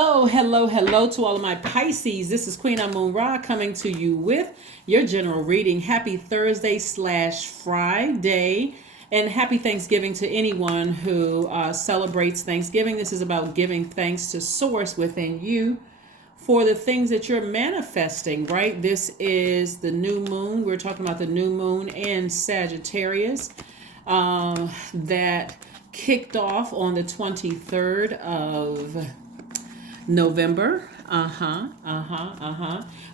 Hello to all of my Pisces. This is Queen Amun Ra coming to you with your general reading. Happy Thursday/Friday, and happy Thanksgiving to anyone who celebrates Thanksgiving. This is about giving thanks to Source within you for the things that you're manifesting, right? This is the new moon. We're talking about the new moon in Sagittarius that kicked off on the 23rd of November.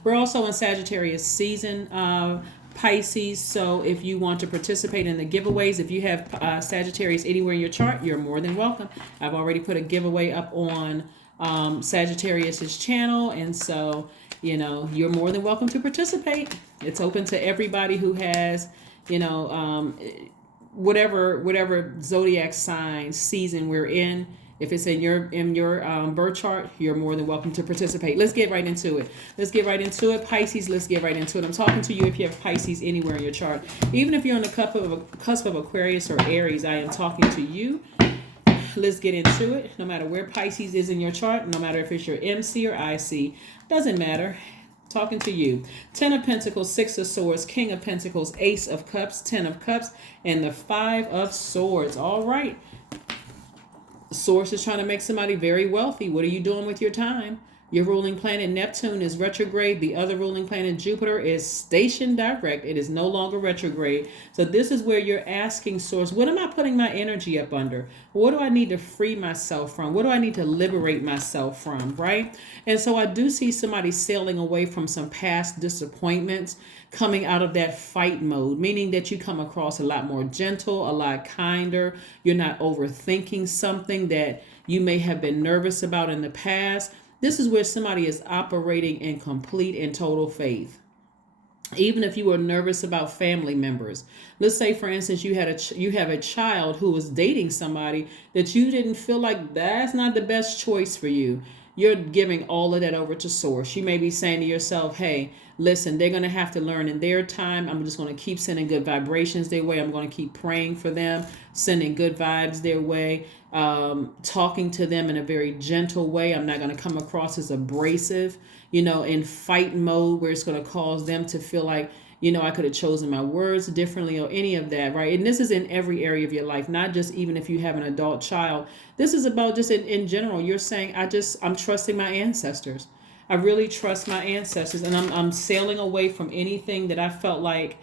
We're also in Sagittarius season, Pisces. So if you want to participate in the giveaways, if you have Sagittarius anywhere in your chart, you're more than welcome. I've already put a giveaway up on Sagittarius's channel, and so you're more than welcome to participate. It's open to everybody who has whatever zodiac sign season we're in. If it's in your birth chart, you're more than welcome to participate. Let's get right into it. Pisces, let's get right into it. I'm talking to you if you have Pisces anywhere in your chart. Even if you're on the cusp of Aquarius or Aries, I am talking to you. Let's get into it. No matter where Pisces is in your chart, no matter if it's your MC or IC, doesn't matter. Talking to you. 10 of Pentacles, 6 of Swords, King of Pentacles, Ace of Cups, 10 of Cups, and the 5 of Swords. All right. Source is trying to make somebody very wealthy. What are you doing with your time? Your ruling planet Neptune is retrograde. The other ruling planet Jupiter is stationed direct. It is no longer retrograde. So this is where you're asking Source, what am I putting my energy up under? What do I need to free myself from? What do I need to liberate myself from, right? And so I do see somebody sailing away from some past disappointments, coming out of that fight mode, meaning that you come across a lot more gentle, a lot kinder. You're not overthinking something that you may have been nervous about in the past. This is where somebody is operating in complete and total faith. Even if you were nervous about family members. Let's say, for instance, you have a child who was dating somebody that you didn't feel like that's not the best choice for you. You're giving all of that over to Source. You may be saying to yourself, hey, listen, they're going to have to learn in their time. I'm just going to keep sending good vibrations their way. I'm going to keep praying for them, sending good vibes their way, talking to them in a very gentle way. I'm not going to come across as abrasive, in fight mode where it's going to cause them to feel like, I could have chosen my words differently or any of that, right? And this is in every area of your life, not just even if you have an adult child. This is about just in general. You're saying, I'm trusting my ancestors. I really trust my ancestors, and I'm sailing away from anything that I felt like,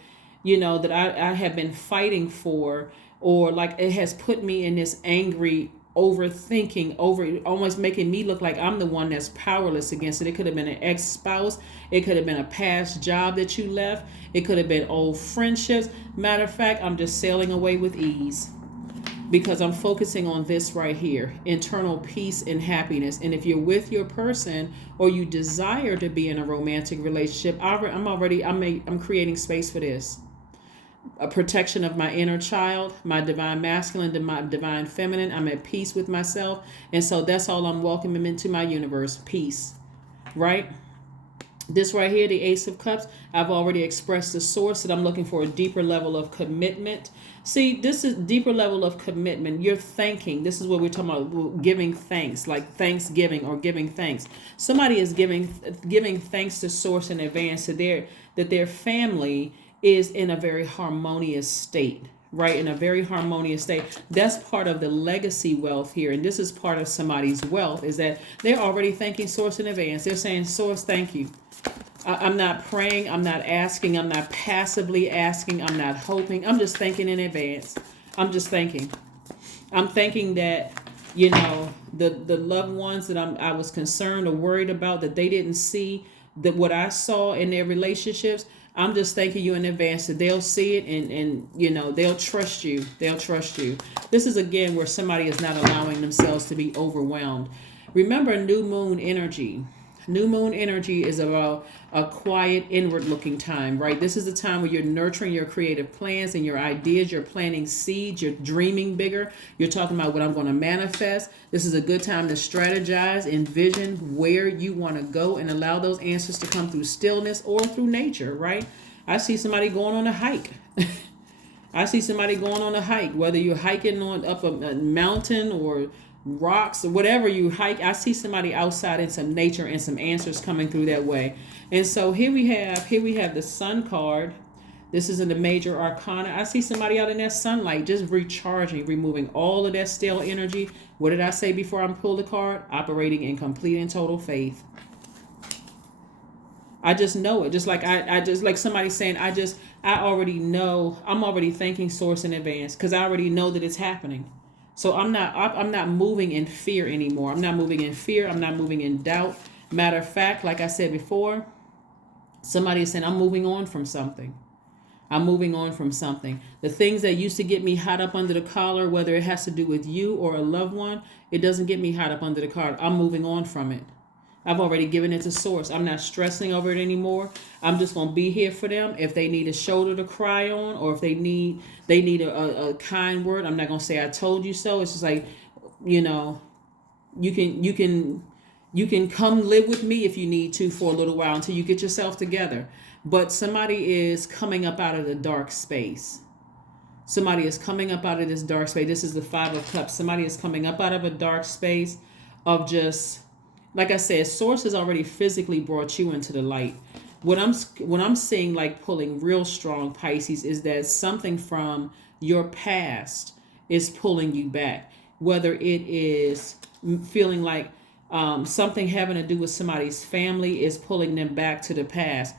that I have been fighting for, or like it has put me in this angry overthinking, almost making me look like I'm the one that's powerless against it. It could have been an ex-spouse. It could have been a past job that you left. It could have been old friendships. Matter of fact, I'm just sailing away with ease because I'm focusing on this right here, internal peace and happiness. And if you're with your person or you desire to be in a romantic relationship, I'm creating space for this. A protection of my inner child, my divine masculine, my divine feminine. I'm at peace with myself. And so that's all I'm welcoming into my universe. Peace. Right? This right here, the Ace of Cups, I've already expressed the Source that I'm looking for a deeper level of commitment. See, this is deeper level of commitment. You're thanking. This is what we're talking about, giving thanks, like Thanksgiving or giving thanks. Somebody is giving thanks to Source in advance that their family is in a very harmonious state, right? In a very harmonious state. That's part of the legacy wealth here. And this is part of somebody's wealth, is that they're already thanking Source in advance. They're saying, Source, thank you. I'm not praying. I'm not asking. I'm not passively asking. I'm not hoping. I'm just thanking in advance. I'm just thanking. I'm thanking that, the loved ones that I was concerned or worried about, that they didn't see that what I saw in their relationships. I'm just thanking you in advance that they'll see it and they'll trust you. They'll trust you. This is, again, where somebody is not allowing themselves to be overwhelmed. Remember, new moon energy. New moon energy is about a quiet, inward-looking time, right? This is the time where you're nurturing your creative plans and your ideas. You're planting seeds. You're dreaming bigger. You're talking about what I'm going to manifest. This is a good time to strategize, envision where you want to go, and allow those answers to come through stillness or through nature, right? I see somebody going on a hike. I see somebody going on a hike, whether you're hiking up a mountain or rocks or whatever you hike. I see somebody outside in some nature and some answers coming through that way. And so here we have the Sun card. This is in the major arcana. I see somebody out in that sunlight just recharging, removing all of that stale energy. What did I say before I pulled the card? Operating in complete and total faith. I just know it. Just like I just like somebody saying, I already know. I'm already thanking source in advance because I already know that it's happening. So I'm not moving in fear anymore. I'm not moving in fear. I'm not moving in doubt. Matter of fact, like I said before, somebody is saying, I'm moving on from something. I'm moving on from something. The things that used to get me hot up under the collar, whether it has to do with you or a loved one, it doesn't get me hot up under the collar. I'm moving on from it. I've already given it to source. I'm not stressing over it anymore. I'm just going to be here for them. If they need a shoulder to cry on, or if they need a kind word, I'm not going to say I told you so. It's just like, you can come live with me if you need to for a little while until you get yourself together. But somebody is coming up out of the dark space. Somebody is coming up out of this dark space. This is the Five of Cups. Somebody is coming up out of a dark space of just, like I said, source has already physically brought you into the light. What I'm seeing, like pulling real strong, Pisces, is that something from your past is pulling you back. Whether it is feeling like something having to do with somebody's family is pulling them back to the past.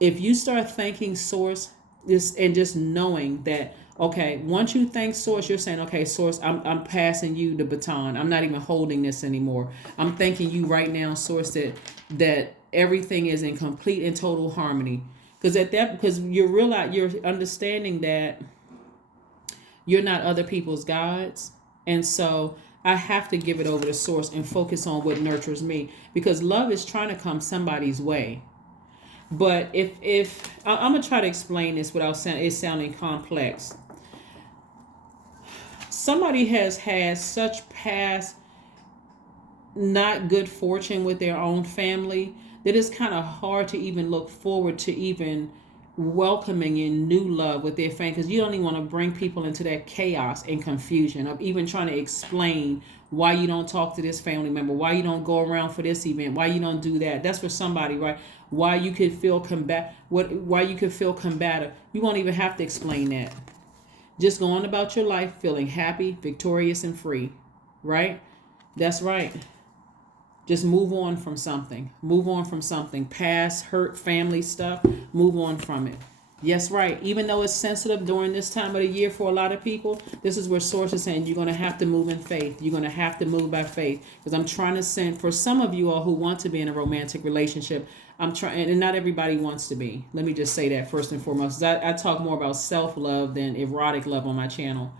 If you start thanking source and just knowing that, okay, once you thank source, you're saying, okay, source, I'm passing you the baton. I'm not even holding this anymore. I'm thanking you right now, source, that everything is in complete and total harmony. Because you're understanding that you're not other people's gods. And so I have to give it over to source and focus on what nurtures me, because love is trying to come somebody's way. But if I'm gonna try to explain this without sounding complex. Somebody has had such past not good fortune with their own family that it's kind of hard to even look forward to even welcoming in new love with their family, because you don't even want to bring people into that chaos and confusion of even trying to explain why you don't talk to this family member, why you don't go around for this event, why you don't do that. That's for somebody, right? Why you could feel why you could feel combative. You won't even have to explain that. Just go on about your life feeling happy, victorious, and free, right? That's right. Just move on from something. Move on from something. Past hurt, family stuff. Move on from it. Yes, right. Even though it's sensitive during this time of the year for a lot of people, this is where source is saying you're going to have to move in faith. You're going to have to move by faith. Because I'm trying to send, for some of you all who want to be in a romantic relationship, I'm trying, and not everybody wants to be. Let me just say that first and foremost. I talk more about self-love than erotic love on my channel.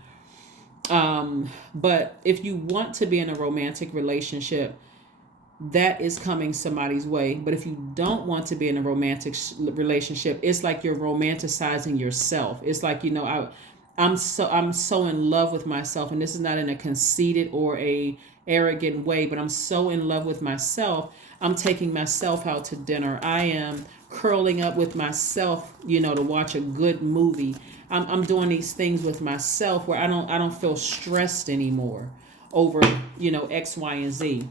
But if you want to be in a romantic relationship, that is coming somebody's way. But if you don't want to be in a romantic relationship, it's like you're romanticizing yourself. It's like, I'm so in love with myself, and this is not in a conceited or a arrogant way, but I'm so in love with myself. I'm taking myself out to dinner. I am curling up with myself, to watch a good movie. I'm doing these things with myself where I don't feel stressed anymore over, X, Y, and Z.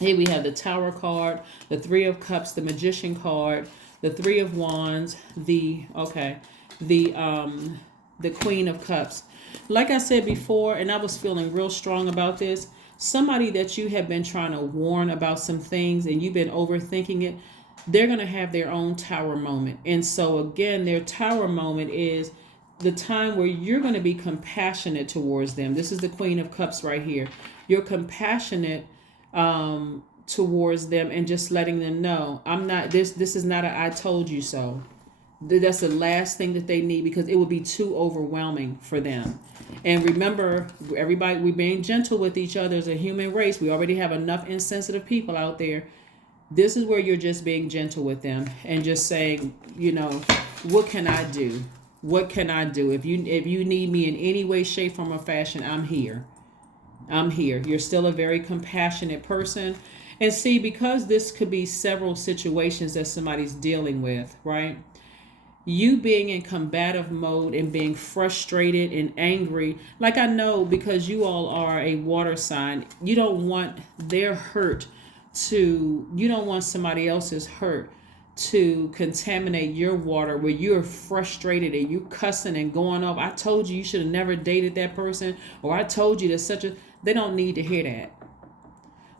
Here we have the Tower card, the Three of Cups, the Magician card, the Three of Wands, the Queen of Cups. Like I said before, and I was feeling real strong about this, somebody that you have been trying to warn about some things and you've been overthinking it, they're going to have their own Tower moment. And so again, their Tower moment is the time where you're going to be compassionate towards them. This is the Queen of Cups right here. You're compassionate towards them and just letting them know, I'm not, this is not a I told you so. That's the last thing that they need, because it would be too overwhelming for them. And remember, everybody, we're being gentle with each other as a human race. We already have enough insensitive people out there. This is where you're just being gentle with them and just saying, what can I do? What can I do? If you need me in any way, shape, form, or fashion, I'm here. I'm here. You're still a very compassionate person. And see, because this could be several situations that somebody's dealing with, right? You being in combative mode and being frustrated and angry, like I know because you all are a water sign, you don't want their hurt you don't want somebody else's hurt to contaminate your water where you're frustrated and you cussing and going off. I told you should have never dated that person, or I told you that they don't need to hear that.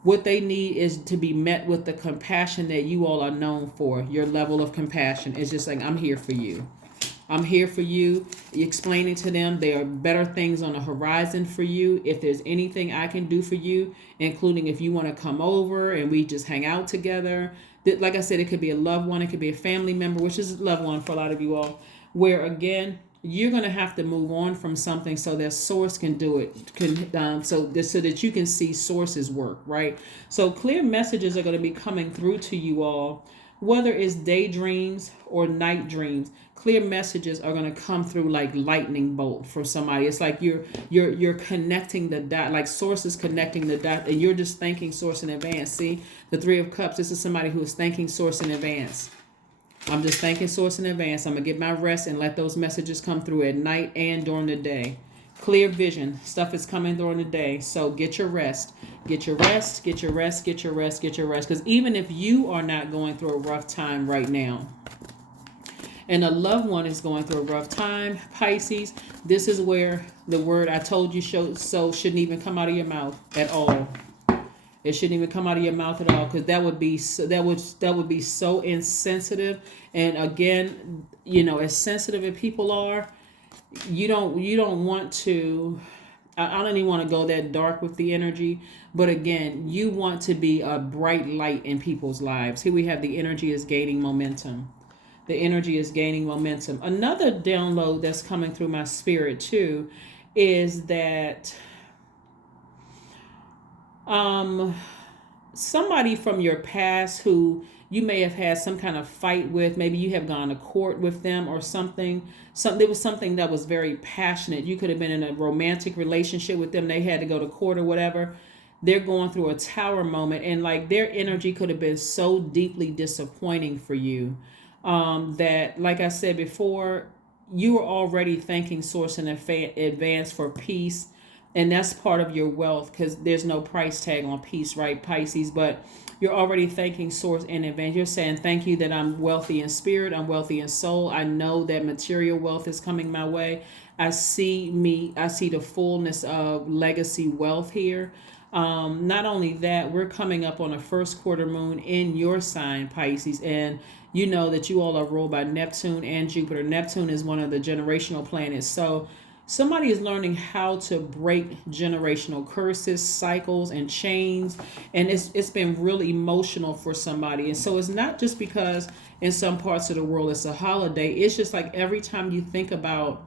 What they need is to be met with the compassion that you all are known for. Your level of compassion is just like, I'm here for you. I'm here for you. Explaining to them there are better things on the horizon for you. If there's anything I can do for you, including if you want to come over and we just hang out together. Like I said, it could be a loved one. It could be a family member, which is a loved one for a lot of you all. Where again, you're going to have to move on from something so that source can do it, so that you can see source's work, right? So clear messages are going to be coming through to you all, whether it's daydreams or night dreams. Clear messages are going to come through like lightning bolt for somebody. It's like you're connecting the dot, like source is connecting the dot, and you're just thanking source in advance. See, the Three of Cups, this is somebody who is thanking source in advance. I'm just thanking source in advance. I'm going to get my rest and let those messages come through at night and during the day. Clear vision. Stuff is coming during the day. So get your rest. Get your rest. Get your rest. Get your rest. Get your rest. Because even if you are not going through a rough time right now, and a loved one is going through a rough time, Pisces, this is where the word I told you so shouldn't even come out of your mouth at all. It shouldn't even come out of your mouth at all, because that would be so insensitive. And again, as sensitive as people are, you don't want to. I don't even want to go that dark with the energy, but again, you want to be a bright light in people's lives. Here we have the energy is gaining momentum. The energy is gaining momentum. Another download that's coming through my spirit too is that somebody from your past who you may have had some kind of fight with, maybe you have gone to court with them or something. There was something that was very passionate. You could have been in a romantic relationship with them. They had to go to court or whatever. They're going through a tower moment, and like their energy could have been so deeply disappointing for you that, like I said before, you were already thanking source in advance for peace. And that's part of your wealth, because there's no price tag on peace, right, Pisces? But you're already thanking source in advance. You're saying, thank you that I'm wealthy in spirit. I'm wealthy in soul. I know that material wealth is coming my way. I see the fullness of legacy wealth here. Not only that, we're coming up on a first quarter moon in your sign, Pisces. And you know that you all are ruled by Neptune and Jupiter. Neptune is one of the generational planets. So somebody is learning how to break generational curses, cycles, and chains. And it's been really emotional for somebody. And so it's not just because in some parts of the world it's a holiday. It's just like every time you think about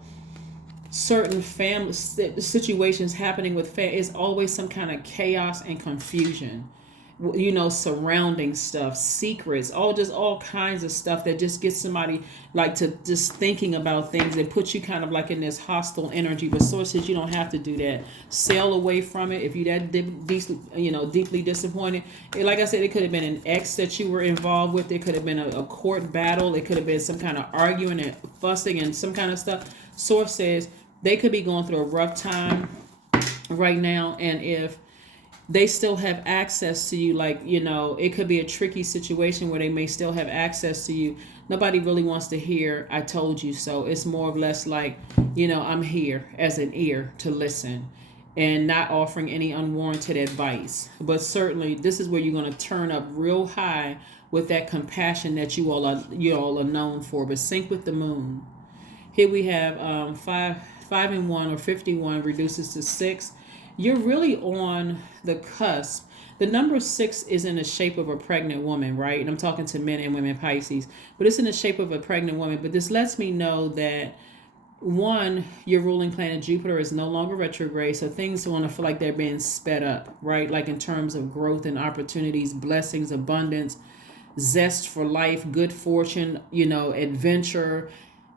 certain family situations happening with it's always some kind of chaos and confusion. Surrounding stuff, secrets, all kinds of stuff that just gets somebody like to just thinking about things and put you kind of like in this hostile energy. But sources, you don't have to do that. Sail away from it if you that deeply disappointed. Like I said, it could have been an ex that you were involved with. It could have been a court battle. It could have been some kind of arguing and fussing and some kind of stuff. Source says they could be going through a rough time right now, and if they still have access to you, it could be a tricky situation where they may still have access to you. Nobody really wants to hear, I told you so. It's more or less like, I'm here as an ear to listen and not offering any unwarranted advice. But certainly this is where you're going to turn up real high with that compassion that you all are known for. But sync with the moon. Here we have 5 and 1 or 51 reduces to 6. You're really on the cusp. The number 6 is in the shape of a pregnant woman, right? And I'm talking to men and women, Pisces. But it's in the shape of a pregnant woman. But this lets me know that, one, your ruling planet Jupiter is no longer retrograde. So things want to feel like they're being sped up, right? Like in terms of growth and opportunities, blessings, abundance, zest for life, good fortune, adventure,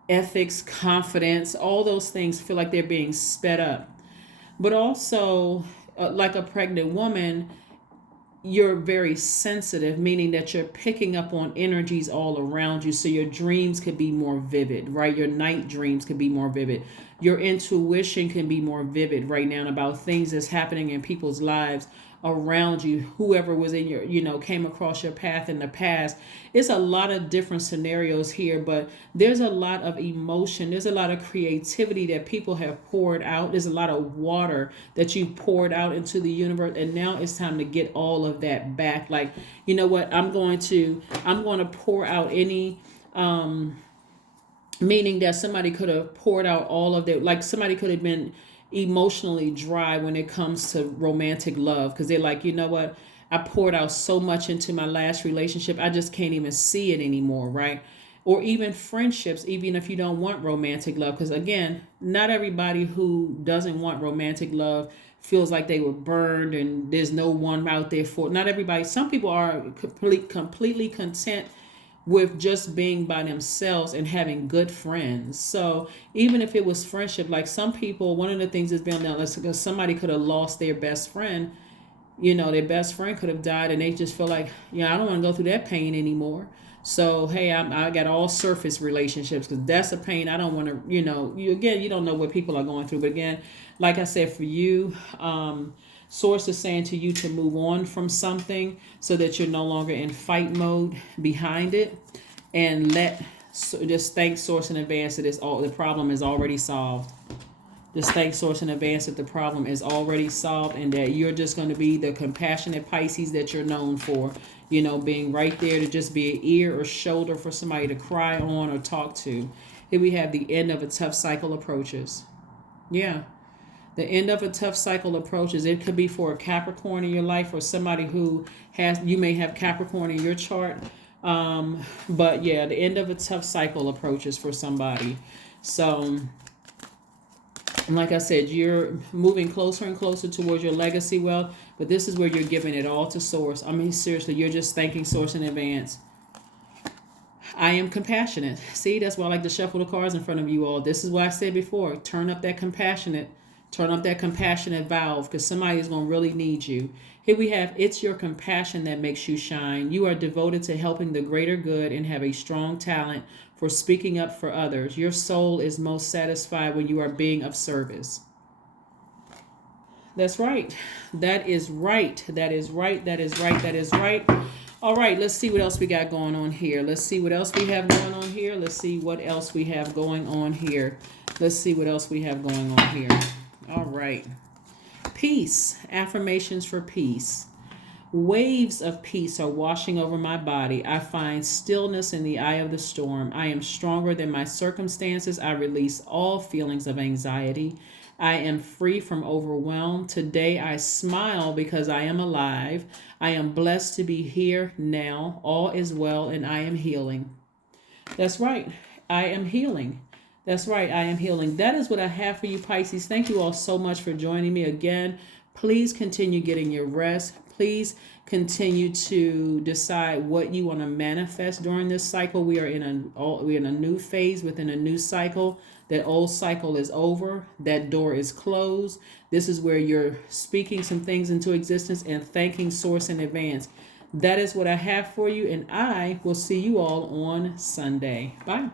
ethics, confidence. All those things feel like they're being sped up. But also, like a pregnant woman, you're very sensitive, meaning that you're picking up on energies all around you. So your dreams could be more vivid, right? Your night dreams could be more vivid. Your intuition can be more vivid right now about things that's happening in people's lives around you, whoever was in your, came across your path in the past. It's a lot of different scenarios here, but there's a lot of emotion. There's a lot of creativity that people have poured out. There's a lot of water that you poured out into the universe. And now it's time to get all of that back. Like, you know what? I'm going to pour out any, meaning that somebody could have poured out all of their, like somebody could have been emotionally dry when it comes to romantic love, because they're like, you know what, I poured out so much into my last relationship, I just can't even see it anymore, right? Or even friendships, even if you don't want romantic love, because again, not everybody who doesn't want romantic love feels like they were burned and there's no one out there for, not everybody. Some people are completely content with just being by themselves and having good friends. So even if it was friendship, like some people, one of the things that's been done, because somebody could have lost their best friend, their best friend could have died, and they just feel like, I don't want to go through that pain anymore. So hey, I got all surface relationships because that's a pain I don't want to. You don't know what people are going through, but again, like I said, for you, Source is saying to you to move on from something so that you're no longer in fight mode behind it, and just thank Source in advance that the problem is already solved. Just thank Source in advance that the problem is already solved, and that you're just going to be the compassionate Pisces that you're known for. Being right there to just be an ear or shoulder for somebody to cry on or talk to. Here we have the end of a tough cycle approaches. Yeah. The end of a tough cycle approaches. It could be for a Capricorn in your life, or somebody who you may have Capricorn in your chart. But yeah, the end of a tough cycle approaches for somebody. So, like I said, you're moving closer and closer towards your legacy wealth, but this is where you're giving it all to Source. I mean, seriously, you're just thanking Source in advance. I am compassionate. See, that's why I like to shuffle the cards in front of you all. This is what I said before. Turn up that compassionate valve, because somebody is going to really need you. Here we have, it's your compassion that makes you shine. You are devoted to helping the greater good and have a strong talent for speaking up for others. Your soul is most satisfied when you are being of service. That's right. That is right. That is right. That is right. That is right. All right, let's see what else we got going on here. Let's see what else we have going on here. Let's see what else we have going on here. Let's see what else we have going on here. All right. Peace. Affirmations for peace. Waves of peace are washing over my body. I find stillness in the eye of the storm. I am stronger than my circumstances. I release all feelings of anxiety. I am free from overwhelm. Today I smile because I am alive. I am blessed to be here now. All is well and I am healing. That's right. I am healing. That's right. I am healing. That is what I have for you, Pisces. Thank you all so much for joining me again. Please continue getting your rest. Please continue to decide what you want to manifest during this cycle. We're in a new phase within a new cycle. That old cycle is over. That door is closed. This is where you're speaking some things into existence and thanking Source in advance. That is what I have for you, and I will see you all on Sunday. Bye.